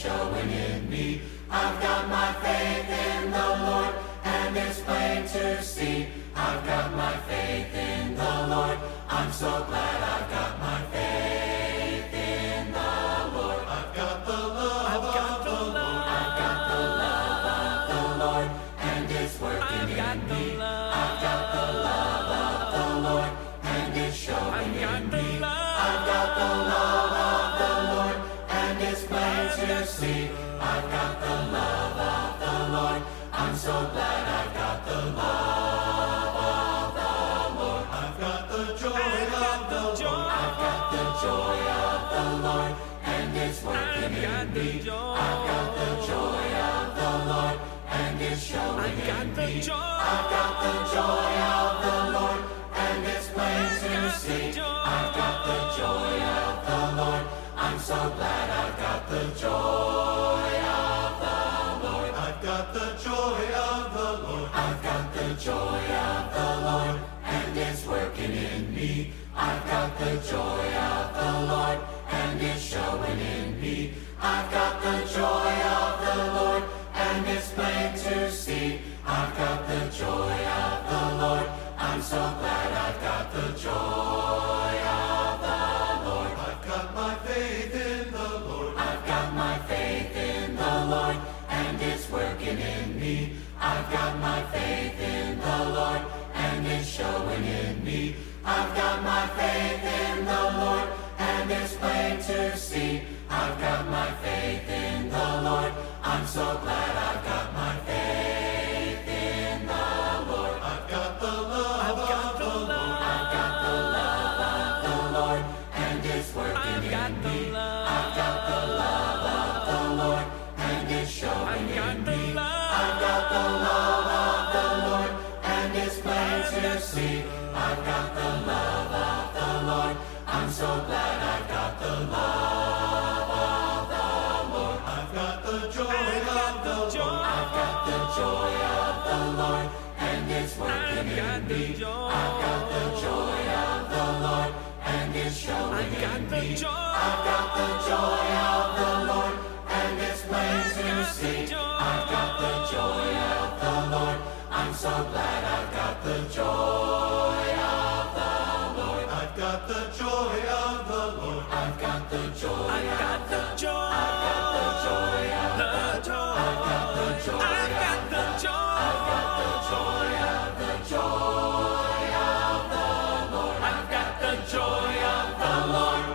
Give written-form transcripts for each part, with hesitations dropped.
showing in me. I've got my faith in the Lord, and it's plain to see. I've got my faith in the Lord. I'm so glad I've got my faith in the Lord. I've got the love of the Lord. I've got the love of the Lord, and it's working in me. I've got the love of the Lord, and it's showing in me. I've got the love of the Lord, and it's plain to see. I've got the love of the Lord. I'm so glad I've got the love of the Lord. I've got the joy of the Lord. I've got the joy of the Lord, and it's working in me. I've got the joy of the Lord, and it's showing in me. I've got the joy of the Lord, and it's plain to see. I've got the joy of the Lord. I'm so glad I've got the joy of the Lord. I've got the joy of the Lord. I've got the joy of the Lord, and it's working in me. I've got the joy of the Lord, and it's showing in me. I've got the joy of the Lord, and it's plain to see. I've got the joy of the Lord. I'm so glad I've got the joy of the Lord. I've got my faith in the Lord. I've got my faith in the Lord, and it's working in me. I've got my faith in the Lord, and it's showing in me. I've got my faith in the Lord, and it's plain to see. I've got my faith in the Lord. I'm so glad I've got my faith in the Lord. I've got the love of the Lord. I've got the love of the Lord, and it's working in me. I've got the love of the Lord, and it's showing in me. I've got the love of the Lord, and it's plain to see. I've got the love of the Lord. I'm so glad I've got the love of the Lord. I've got the joy of the Lord. I've got the joy of the Lord, and it's working in me. I've got the joy of the Lord, and it's showing in me. I've got the joy of the Lord, and it's plain to see. I've got the joy of the Lord. I'm so glad I've got the joy of the Lord. I've got the joy of the Lord. I've got the joy of the joy. I've got the joy of the joy. I've got the joy. I've got the joy. I've got the joy of the joy of the Lord. I've got the joy of the Lord.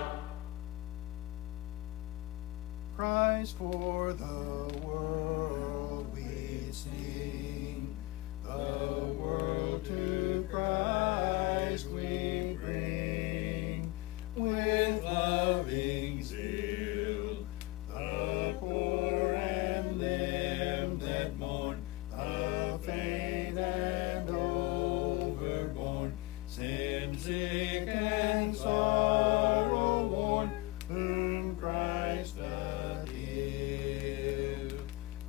Christ for the world we sing, the world to Christ we bring, with loving zeal, the poor and them that mourn, the faint and overborne, sin sick and sorrow worn, whom Christ doth heal.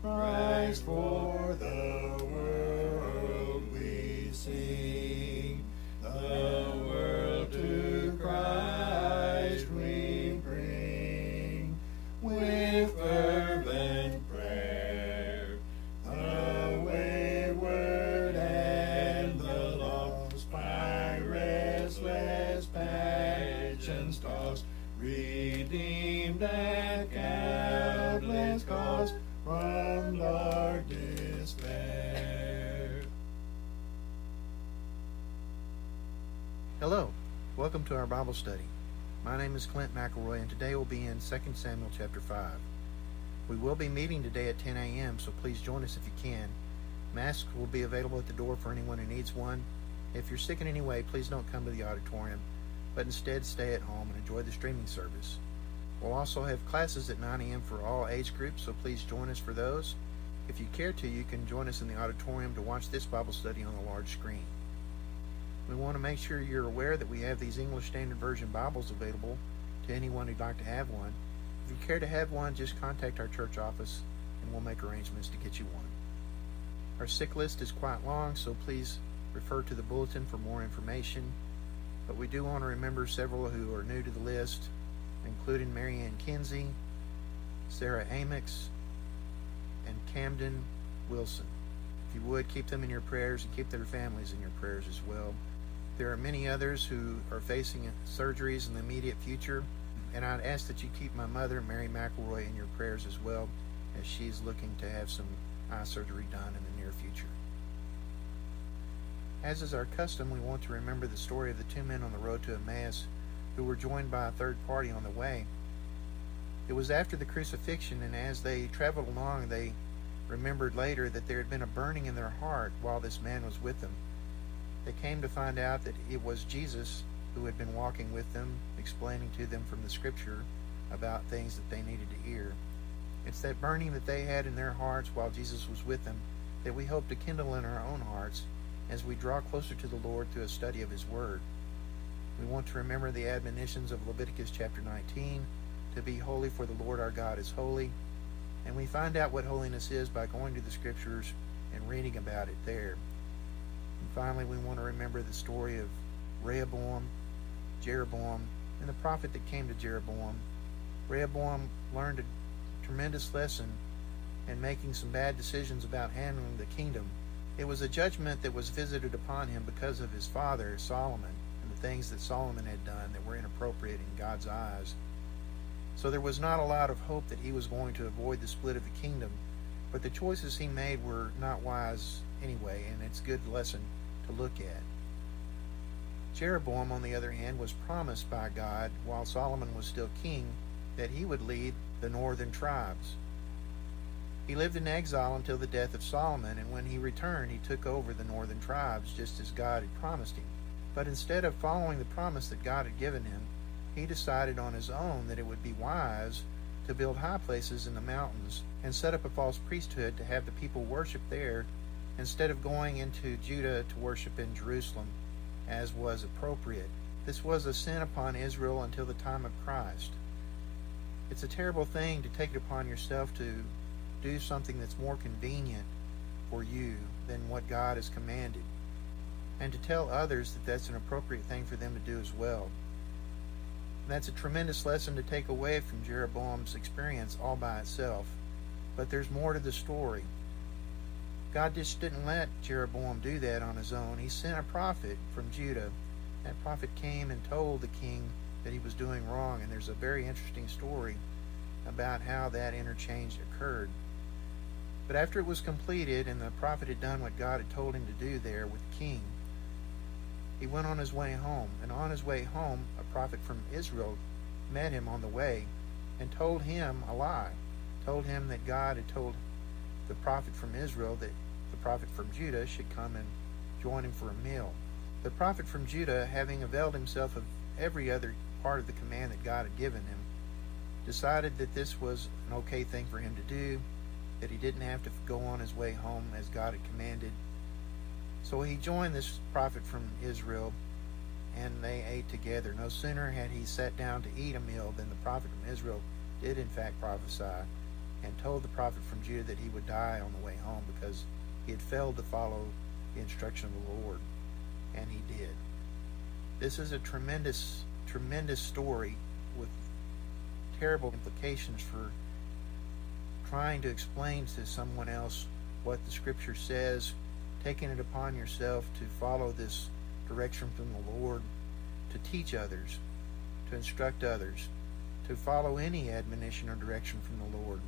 Christ for the world we sing, the world to Christ we bring, with fervent prayer, the wayward and the lost, by restless passions tossed, redeemed at countless cost from dark despair. Hello, welcome to our Bible study. My name is Clint McElroy, and today we'll be in 2 Samuel chapter 5. We will be meeting today at 10 a.m., so please join us if you can. Masks will be available at the door for anyone who needs one. If you're sick in any way, please don't come to the auditorium, but instead stay at home and enjoy the streaming service. We'll also have classes at 9 a.m. for all age groups, so please join us for those. If you care to, you can join us in the auditorium to watch this Bible study on the large screen. We want to make sure you're aware that we have these English Standard Version Bibles available to anyone who'd like to have one. If you care to have one, just contact our church office and we'll make arrangements to get you one. Our sick list is quite long, so please refer to the bulletin for more information. But we do want to remember several who are new to the list, including Mary Ann Kinsey, Sarah Amix, and Camden Wilson. If you would, keep them in your prayers and keep their families in your prayers as well. There are many others who are facing surgeries in the immediate future, and I'd ask that you keep my mother, Mary McElroy, in your prayers as well, as she's looking to have some eye surgery done in the near future. As is our custom, we want to remember the story of the two men on the road to Emmaus who were joined by a third party on the way. It was after the crucifixion, and as they traveled along, they remembered later that there had been a burning in their heart while this man was with them. They came to find out that it was Jesus who had been walking with them, explaining to them from the Scripture about things that they needed to hear. It's that burning that they had in their hearts while Jesus was with them that we hope to kindle in our own hearts as we draw closer to the Lord through a study of His Word. We want to remember the admonitions of Leviticus chapter 19, to be holy for the Lord our God is holy, and we find out what holiness is by going to the Scriptures and reading about it there. And finally, we want to remember the story of Rehoboam, Jeroboam, and the prophet that came to Jeroboam. Rehoboam learned a tremendous lesson in making some bad decisions about handling the kingdom. It was a judgment that was visited upon him because of his father, Solomon, and the things that Solomon had done that were inappropriate in God's eyes. So there was not a lot of hope that he was going to avoid the split of the kingdom, but the choices he made were not wise anyway, and it's a good lesson to look at. Jeroboam, on the other hand, was promised by God, while Solomon was still king, that he would lead the northern tribes. He lived in exile until the death of Solomon, and when he returned, he took over the northern tribes, just as God had promised him. But instead of following the promise that God had given him, he decided on his own that it would be wise to build high places in the mountains and set up a false priesthood to have the people worship there instead of going into Judah to worship in Jerusalem, as was appropriate. This was a sin upon Israel until the time of Christ. It's a terrible thing to take it upon yourself to do something that's more convenient for you than what God has commanded, and to tell others that that's an appropriate thing for them to do as well. And that's a tremendous lesson to take away from Jeroboam's experience all by itself. But there's more to the story. God just didn't let Jeroboam do that on his own. He sent a prophet from Judah. That prophet came and told the king that he was doing wrong, and there's a very interesting story about how that interchange occurred. But after it was completed and the prophet had done what God had told him to do there with the king, he went on his way home. And on his way home, a prophet from Israel met him on the way and told him a lie. Told him that God had told the prophet from Israel that the prophet from Judah should come and join him for a meal. The prophet from Judah, having availed himself of every other part of the command that God had given him, decided that this was an okay thing for him to do, that he didn't have to go on his way home as God had commanded. So he joined this prophet from Israel, and they ate together. No sooner had he sat down to eat a meal than the prophet from Israel did in fact prophesy, and told the prophet from Judah that he would die on the way home because he had failed to follow the instruction of the Lord, and he did. This is a tremendous, tremendous story with terrible implications for trying to explain to someone else what the Scripture says, taking it upon yourself to follow this direction from the Lord, to teach others, to instruct others, to follow any admonition or direction from the Lord.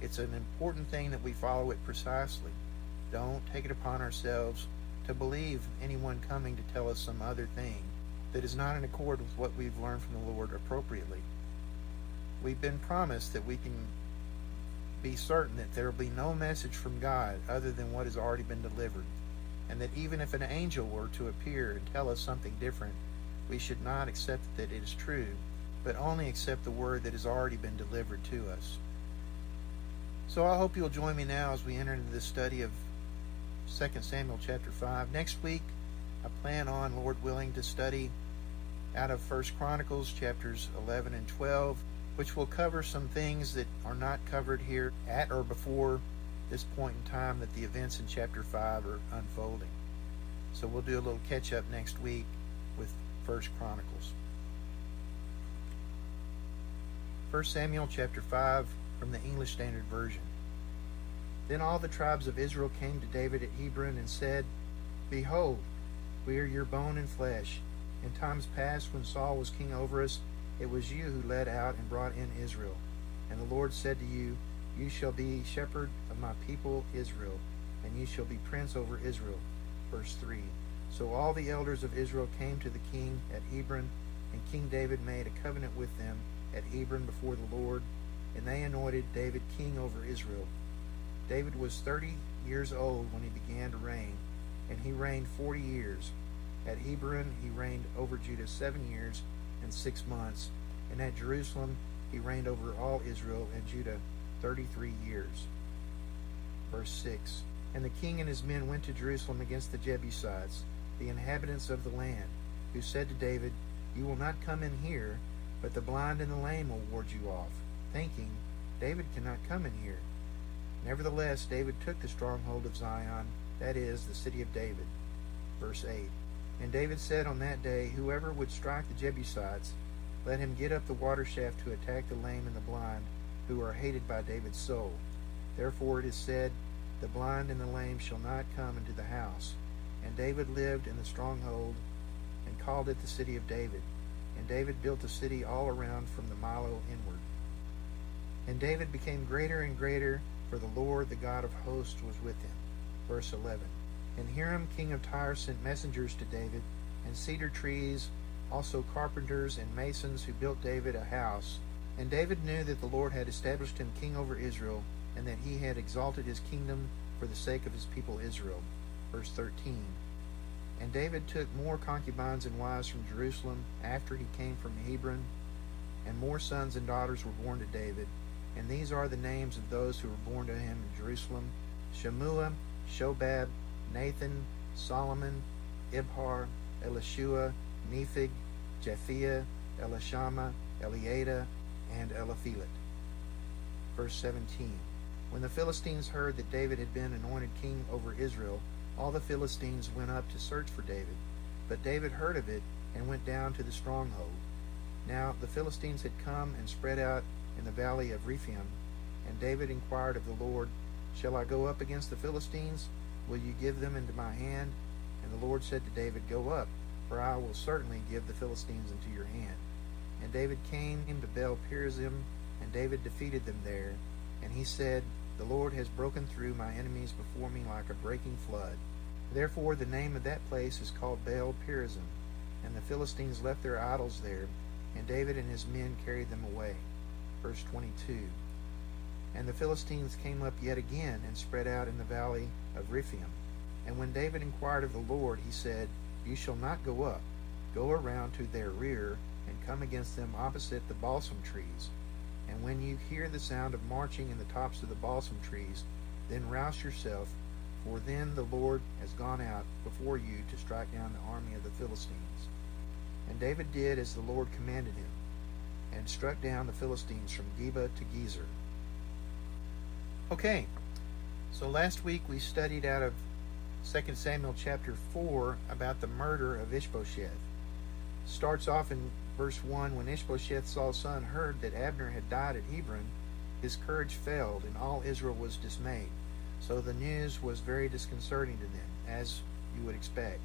It's an important thing that we follow it precisely. Don't take it upon ourselves to believe anyone coming to tell us some other thing that is not in accord with what we've learned from the Lord appropriately. We've been promised that we can be certain that there will be no message from God other than what has already been delivered, and that even if an angel were to appear and tell us something different, we should not accept that it is true, but only accept the word that has already been delivered to us. So I hope you'll join me now as we enter into this study of 2 Samuel chapter 5. Next week, I plan on, Lord willing, to study out of 1 Chronicles chapters 11 and 12, which will cover some things that are not covered here at or before this point in time that the events in chapter 5 are unfolding. So we'll do a little catch-up next week with 1 Chronicles. 1 Samuel chapter 5, from the English Standard Version. Then all the tribes of Israel came to David at Hebron and said, Behold, we are your bone and flesh. In times past, when Saul was king over us, it was you who led out and brought in Israel. And the Lord said to you, You shall be shepherd of my people Israel, and you shall be prince over Israel. Verse 3. So all the elders of Israel came to the king at Hebron, and King David made a covenant with them at Hebron before the Lord, and they anointed David king over Israel. David was 30 years old when he began to reign, and he reigned 40 years. At Hebron he reigned over Judah 7 years and 6 months, and at Jerusalem he reigned over all Israel and Judah 33 years. Verse 6. And the king and his men went to Jerusalem against the Jebusites, the inhabitants of the land, who said to David, You will not come in here, but the blind and the lame will ward you off, thinking, David cannot come in here. Nevertheless, David took the stronghold of Zion, that is, the city of David. Verse 8. And David said on that day, Whoever would strike the Jebusites, let him get up the water shaft to attack the lame and the blind, who are hated by David's soul. Therefore it is said, The blind and the lame shall not come into the house. And David lived in the stronghold, and called it the city of David. And David built a city all around from the Milo inward. And David became greater and greater, for the Lord, the God of hosts, was with him. Verse 11. And Hiram, king of Tyre, sent messengers to David, and cedar trees, also carpenters and masons, who built David a house. And David knew that the Lord had established him king over Israel, and that he had exalted his kingdom for the sake of his people Israel. Verse 13. And David took more concubines and wives from Jerusalem after he came from Hebron, and more sons and daughters were born to David. And these are the names of those who were born to him in Jerusalem: Shemua, Shobab, Nathan, Solomon, Ibhar, Elishua, Nephig, Japhiah, Elishama, Eliada, and Eliphelet. Verse 17. When the Philistines heard that David had been anointed king over Israel, all the Philistines went up to search for David. But David heard of it and went down to the stronghold. Now the Philistines had come and spread out in the valley of Rephaim, and David inquired of the Lord, Shall I go up against the Philistines? Will you give them into my hand? And the Lord said to David, Go up, for I will certainly give the Philistines into your hand. And David came to Baal-perazim, and David defeated them there. And he said, The Lord has broken through my enemies before me like a breaking flood. Therefore the name of that place is called Baal-perazim. And the Philistines left their idols there, and David and his men carried them away. Verse 22. And the Philistines came up yet again and spread out in the valley of Rephaim. And when David inquired of the Lord, he said, You shall not go up. Go around to their rear, and come against them opposite the balsam trees. And when you hear the sound of marching in the tops of the balsam trees, then rouse yourself, for then the Lord has gone out before you to strike down the army of the Philistines. And David did as the Lord commanded him, and struck down the Philistines from Geba to Gezer. Okay, so last week we studied out of 2 Samuel chapter 4 about the murder of Ishbosheth. Starts off in verse 1, When Ishbosheth, Saul's son, heard that Abner had died at Hebron, his courage failed, and all Israel was dismayed. So the news was very disconcerting to them, as you would expect.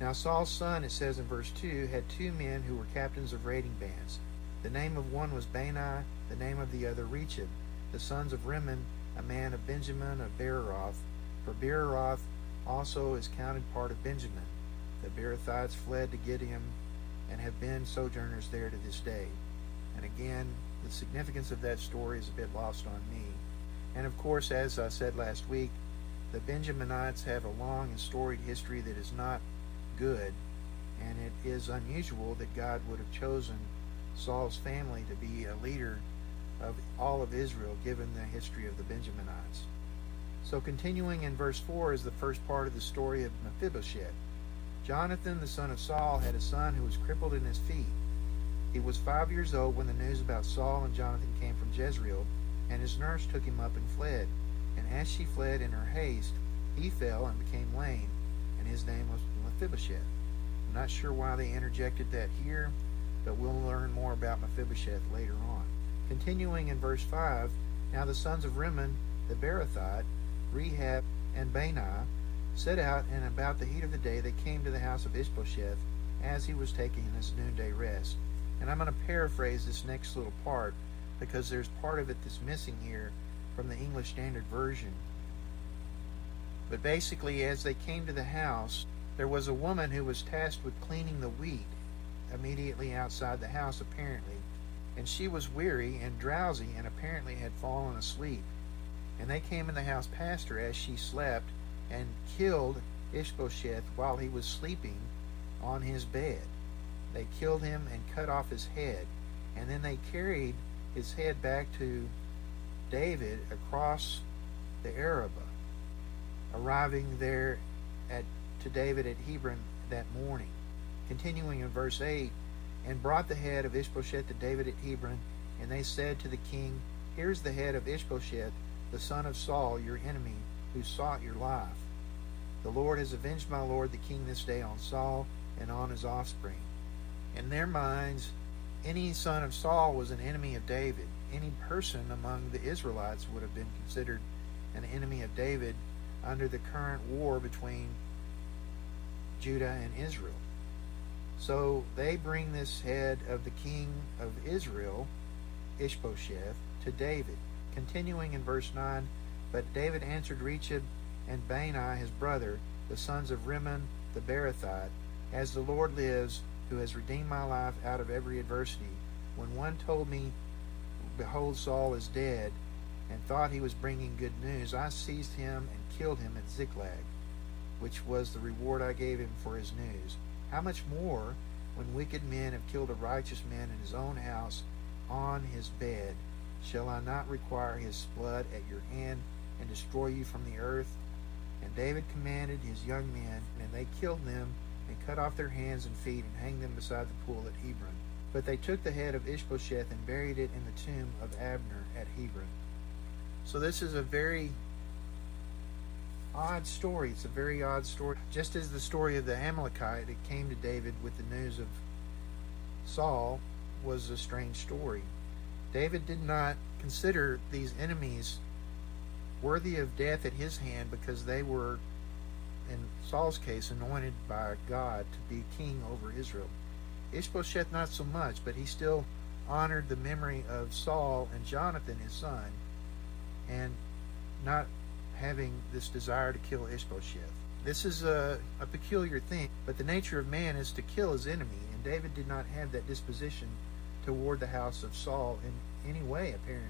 Now Saul's son, it says in verse 2, had 2 men who were captains of raiding bands. The name of one was Bani, the name of the other Rechab, the sons of Rimmon, a man of Benjamin of Beeroth. For Beeroth also is counted part of Benjamin. The Beerothites fled to Gideon, and have been sojourners there to this day. And again, the significance of that story is a bit lost on me. And of course, as I said last week, the Benjaminites have a long and storied history that is not good, and it is unusual that God would have chosen Saul's family to be a leader of all of Israel, given the history of the Benjaminites. So continuing in verse 4 is the first part of the story of Mephibosheth. Jonathan, the son of Saul, had a son who was crippled in his feet. He was 5 years old when the news about Saul and Jonathan came from Jezreel, and his nurse took him up and fled. And as she fled in her haste, he fell and became lame, and his name was Mephibosheth. I'm not sure why they interjected that here, but we'll learn more about Mephibosheth later on. Continuing in verse 5, now the sons of Rimmon the Beerothite, Rehab, and Bani set out, and about the heat of the day they came to the house of Ishbosheth as he was taking his noonday rest. And I'm going to paraphrase this next little part because there's part of it that's missing here from the English Standard Version. But basically, as they came to the house, there was a woman who was tasked with cleaning the wheat immediately outside the house, apparently. And she was weary and drowsy and apparently had fallen asleep. And they came in the house past her as she slept and killed Ishbosheth while he was sleeping on his bed. They killed him and cut off his head. And then they carried his head back to David across the Arabah, arriving there to David at Hebron that morning. Continuing in verse 8, and brought the head of Ishbosheth to David at Hebron, and they said to the king, here's the head of Ishbosheth, the son of Saul, your enemy, who sought your life. The Lord has avenged my lord the king this day on Saul and on his offspring. In their minds, any son of Saul was an enemy of David. Any person among the Israelites would have been considered an enemy of David under the current war between Judah and Israel. So they bring this head of the king of Israel, Ishbosheth, to David. Continuing in verse 9, but David answered Rechab and Bani his brother, the sons of Rimmon the Beerothite, as the Lord lives, who has redeemed my life out of every adversity, when one told me, behold, Saul is dead, and thought he was bringing good news, I seized him and killed him at Ziklag, which was the reward I gave him for his news. How much more, when wicked men have killed a righteous man in his own house on his bed, shall I not require his blood at your hand and destroy you from the earth? And David commanded his young men, and they killed them and cut off their hands and feet and hanged them beside the pool at Hebron. But they took the head of Ishbosheth and buried it in the tomb of Abner at Hebron. So this is a very odd story. It's a very odd story. Just as the story of the Amalekite that came to David with the news of Saul was a strange story. David did not consider these enemies worthy of death at his hand because they were, in Saul's case, anointed by God to be king over Israel. Ishbosheth not so much, but he still honored the memory of Saul and Jonathan, his son, and not having this desire to kill Ishbosheth. This is a peculiar thing, but the nature of man is to kill his enemy, and David did not have that disposition toward the house of Saul in any way, apparently,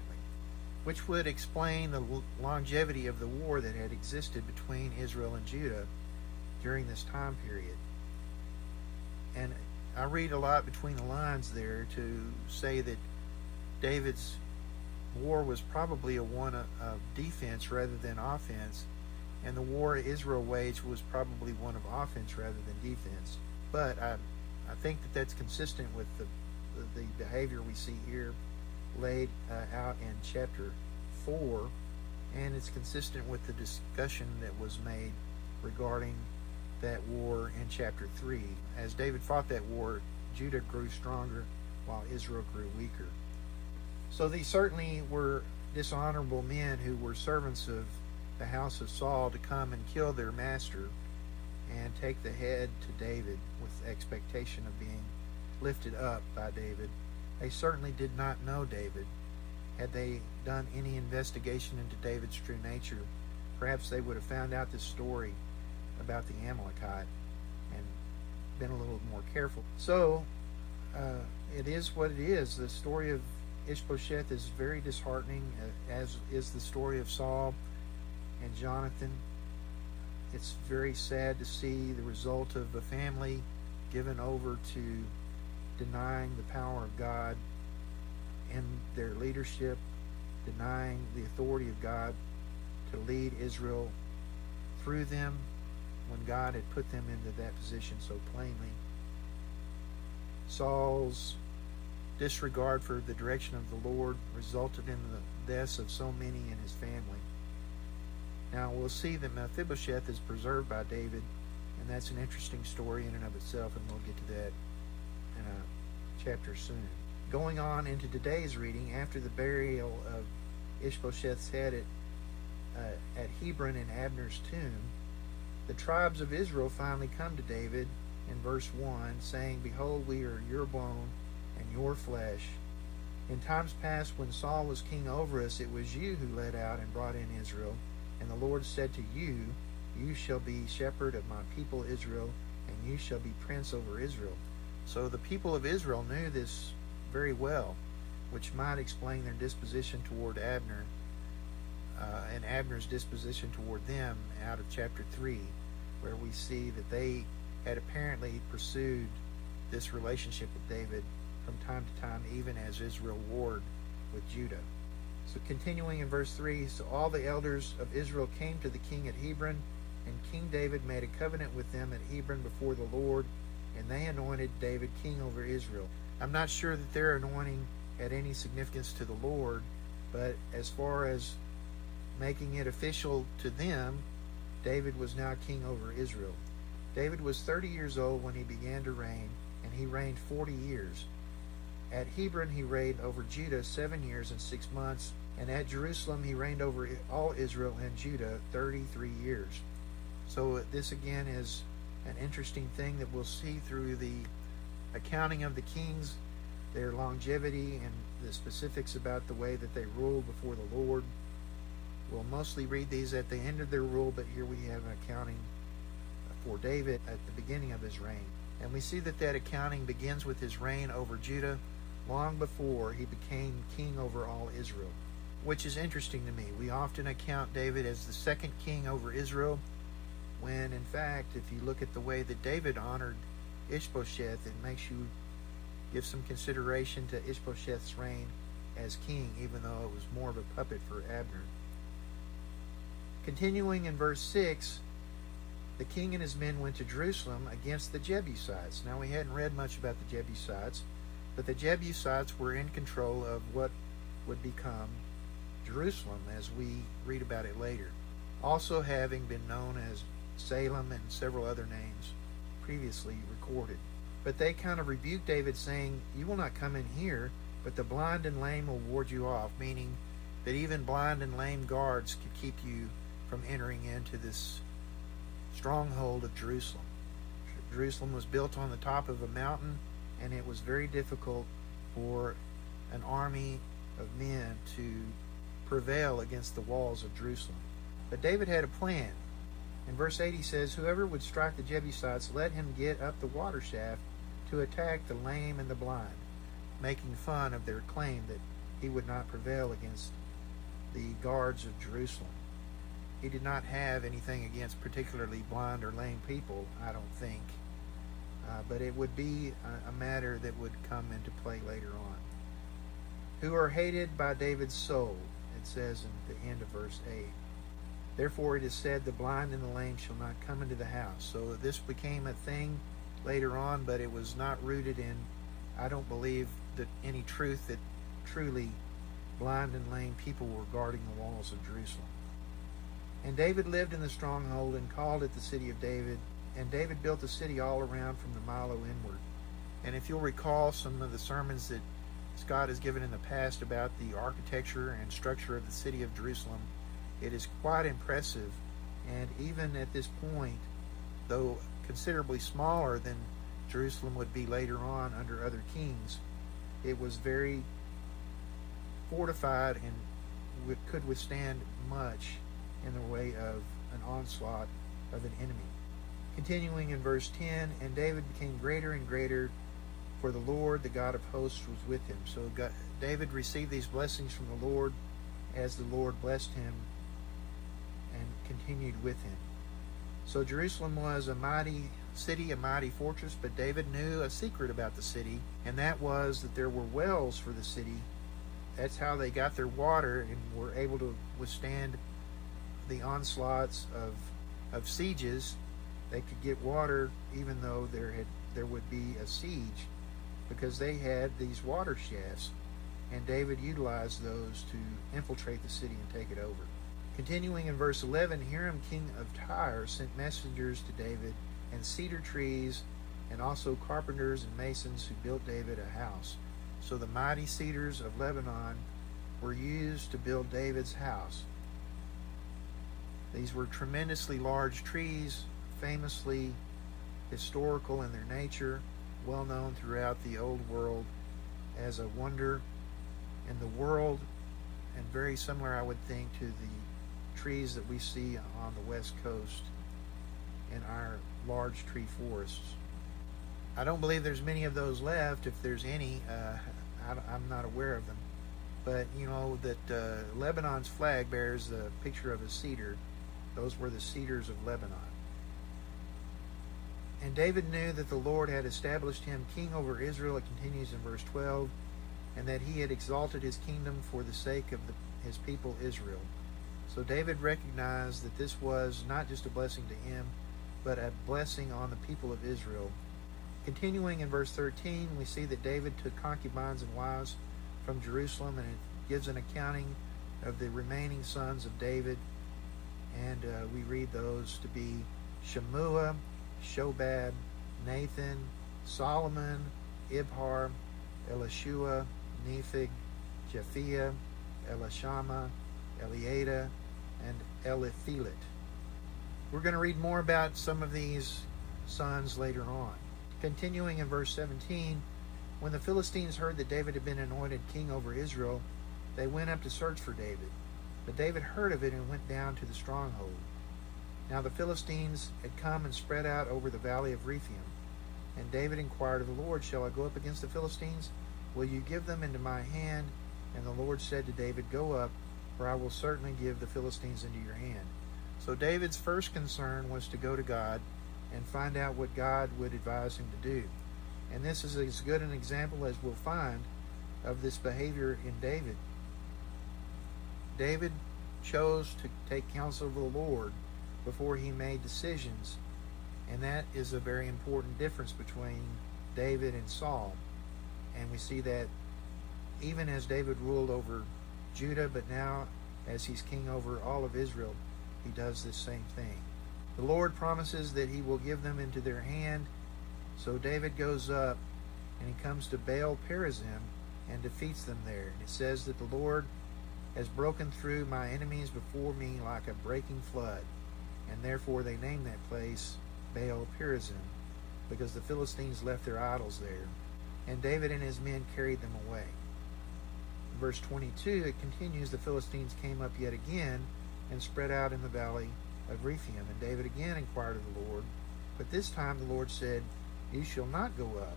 which would explain the longevity of the war that had existed between Israel and Judah during this time period. And I read a lot between the lines there to say that David's war was probably a one of defense rather than offense, and the war Israel waged was probably one of offense rather than defense. But I think that that's consistent with the behavior we see here laid out in chapter 4, and it's consistent with the discussion that was made regarding that war in chapter 3. As David fought that war, Judah grew stronger while Israel grew weaker. So these certainly were dishonorable men who were servants of the house of Saul to come and kill their master and take the head to David with expectation of being lifted up by David. They certainly did not know David. Had they done any investigation into David's true nature, perhaps they would have found out this story about the Amalekite and been a little more careful. So it is what it is. The story of Ishbosheth is very disheartening, as is the story of Saul and Jonathan. It's very sad to see the result of a family given over to denying the power of God in their leadership, denying the authority of God to lead Israel through them when God had put them into that position so plainly. Saul's disregard for the direction of the Lord resulted in the deaths of so many in his family. Now we'll see that Mephibosheth is preserved by David, and that's an interesting story in and of itself, and we'll get to that in a chapter soon. Going on into today's reading, after the burial of Ishbosheth's head at Hebron in Abner's tomb, the tribes of Israel finally come to David in verse 1, saying, "Behold, we are your bone and your flesh. In times past, when Saul was king over us, it was you who led out and brought in Israel. And the Lord said to you, you shall be shepherd of my people Israel, and you shall be prince over Israel." So the people of Israel knew this very well, which might explain their disposition toward Abner, and Abner's disposition toward them out of chapter 3, where we see that they had apparently pursued this relationship with David from time to time, even as Israel warred with Judah. So continuing in verse 3, so all the elders of Israel came to the king at Hebron, and King David made a covenant with them at Hebron before the Lord, and they anointed David king over Israel. I'm not sure that their anointing had any significance to the Lord, but as far as making it official to them, David was now king over Israel. David was 30 years old when he began to reign, and he reigned 40 years. At Hebron he reigned over Judah 7 years and 6 months, and at Jerusalem he reigned over all Israel and Judah 33 years. So this again is an interesting thing that we'll see through the accounting of the kings, their longevity, and the specifics about the way that they ruled before the Lord. We'll mostly read these at the end of their rule, but here we have an accounting for David at the beginning of his reign. And we see that accounting begins with his reign over Judah long before he became king over all Israel, which is interesting to me. We often account David as the second king over Israel, when in fact, if you look at the way that David honored Ishbosheth, it makes you give some consideration to Ishbosheth's reign as king, even though it was more of a puppet for Abner. Continuing in verse 6, the king and his men went to Jerusalem against the Jebusites. Now, we hadn't read much about the Jebusites, but the Jebusites were in control of what would become Jerusalem, as we read about it later, also having been known as Salem and several other names previously recorded. But they kind of rebuked David, saying, "You will not come in here, but the blind and lame will ward you off," meaning that even blind and lame guards could keep you from entering into this stronghold of Jerusalem. Jerusalem was built on the top of a mountain, and it was very difficult for an army of men to prevail against the walls of Jerusalem. But David had a plan. In verse 8 he says, "Whoever would strike the Jebusites, let him get up the water shaft to attack the lame and the blind," making fun of their claim that he would not prevail against the guards of Jerusalem. He did not have anything against particularly blind or lame people, I don't think, but it would be a matter that would come into play later on. "Who are hated by David's soul," it says in the end of verse 8. "Therefore it is said, the blind and the lame shall not come into the house." So this became a thing later on, but it was not rooted in, I don't believe, that any truth that truly blind and lame people were guarding the walls of Jerusalem. "And David lived in the stronghold and called it the city of David. And David built the city all around from the Milo inward." And if you'll recall some of the sermons that Scott has given in the past about the architecture and structure of the city of Jerusalem, it is quite impressive. And even at this point, though considerably smaller than Jerusalem would be later on under other kings, it was very fortified and could withstand much in the way of an onslaught of an enemy. Continuing in verse 10, "And David became greater and greater, for the Lord, the God of hosts, was with him." So David received these blessings from the Lord as the Lord blessed him and continued with him. So Jerusalem was a mighty city, a mighty fortress, but David knew a secret about the city, and that was that there were wells for the city. That's how they got their water and were able to withstand the onslaughts of sieges. They could get water even though there would be a siege, because they had these water shafts, and David utilized those to infiltrate the city and take it over. Continuing in verse 11, "Hiram king of Tyre sent messengers to David, and cedar trees, and also carpenters and masons who built David a house." So the mighty cedars of Lebanon were used to build David's house. These were tremendously large trees, famously historical in their nature, well known throughout the old world as a wonder in the world, and very similar, I would think, to the trees that we see on the west coast in our large tree forests. I don't believe there's many of those left. If there's any, I'm not aware of them. But you know that Lebanon's flag bears a picture of a cedar. Those were the cedars of Lebanon. And David knew that the Lord had established him king over Israel, it continues in verse 12, and that he had exalted his kingdom for the sake of his people Israel. So David recognized that this was not just a blessing to him, but a blessing on the people of Israel. Continuing in verse 13, we see that David took concubines and wives from Jerusalem, and it gives an accounting of the remaining sons of David. And we read those to be Shemua, Shobab, Nathan, Solomon, Ibhar, Elishua, Nepheg, Japhia, Elishama, Eliada, and Eliphelet. We're going to read more about some of these sons later on. Continuing in verse 17, when the Philistines heard that David had been anointed king over Israel, they went up to search for David. But David heard of it and went down to the stronghold. Now the Philistines had come and spread out over the valley of Rephaim. And David inquired of the Lord, shall I go up against the Philistines? Will you give them into my hand? And the Lord said to David, go up, for I will certainly give the Philistines into your hand. So David's first concern was to go to God and find out what God would advise him to do. And this is as good an example as we'll find of this behavior in David. David chose to take counsel of the Lord before he made decisions, and that is a very important difference between David and Saul. And we see that even as David ruled over Judah, but now as he's king over all of Israel, he does this same thing. The Lord promises that he will give them into their hand. So David goes up and he comes to Baal Perazim and defeats them there. And it says that the Lord has broken through my enemies before me like a breaking flood. And therefore they named that place Baal Perazim, because the Philistines left their idols there. And David and his men carried them away. In verse 22, it continues, the Philistines came up yet again and spread out in the valley of Rephaim. And David again inquired of the Lord. But this time the Lord said, you shall not go up,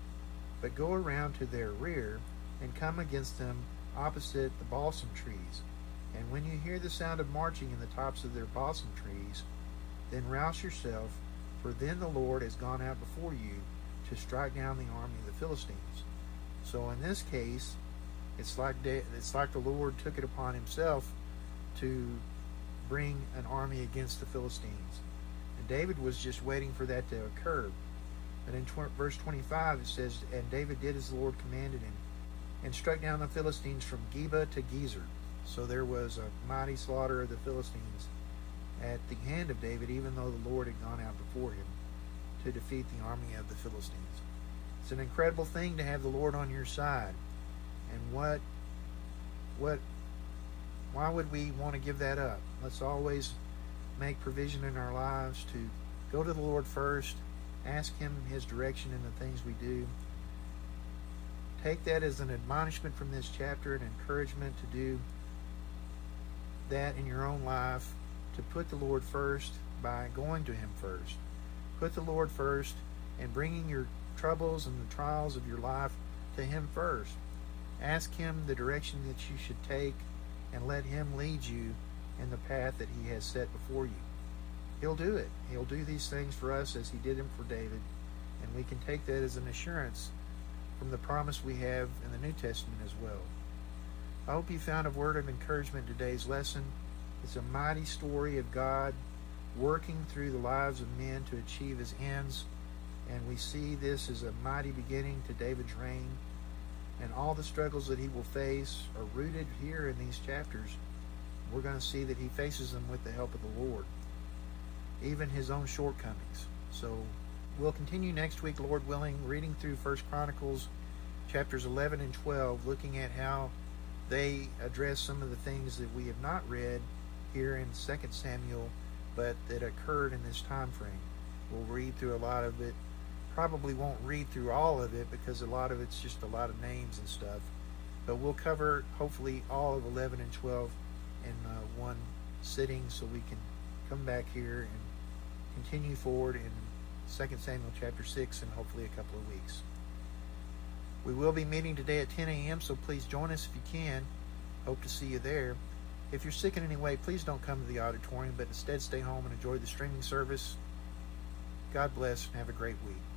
but go around to their rear and come against them opposite the balsam trees. And when you hear the sound of marching in the tops of their balsam trees, then rouse yourself, for then the Lord has gone out before you to strike down the army of the Philistines. So in this case, it's like the Lord took it upon himself to bring an army against the Philistines. And David was just waiting for that to occur. But in verse 25 it says, and David did as the Lord commanded him, and struck down the Philistines from Geba to Gezer. So there was a mighty slaughter of the Philistines at the hand of David, even though the Lord had gone out before him to defeat the army of the Philistines. It's an incredible thing to have the Lord on your side. And why would we want to give that up? Let's always make provision in our lives to go to the Lord first, ask him his direction in the things we do. Take that as an admonishment from this chapter, an encouragement to do that in your own life, to put the Lord first by going to him first. Put the Lord first and bringing your troubles and the trials of your life to him first. Ask him the direction that you should take and let him lead you in the path that he has set before you. He'll do it. He'll do these things for us as he did them for David, and we can take that as an assurance from the promise we have in the New Testament as well. I hope you found a word of encouragement in today's lesson. It's a mighty story of God working through the lives of men to achieve his ends, and we see this as a mighty beginning to David's reign, and all the struggles that he will face are rooted here in these chapters. We're going to see that he faces them with the help of the Lord, even his own shortcomings. So we'll continue next week, Lord willing, reading through 1 Chronicles chapters 11 and 12, looking at how they address some of the things that we have not read here in 2 Samuel, but that occurred in this time frame. We'll read through a lot of it. Probably won't read through all of it because a lot of it's just a lot of names and stuff. But we'll cover hopefully all of 11 and 12 in one sitting, so we can come back here and continue forward in 2 Samuel chapter 6 in hopefully a couple of weeks. We will be meeting today at 10 a.m., so please join us if you can. Hope to see you there. If you're sick in any way, please don't come to the auditorium, but instead stay home and enjoy the streaming service. God bless and have a great week.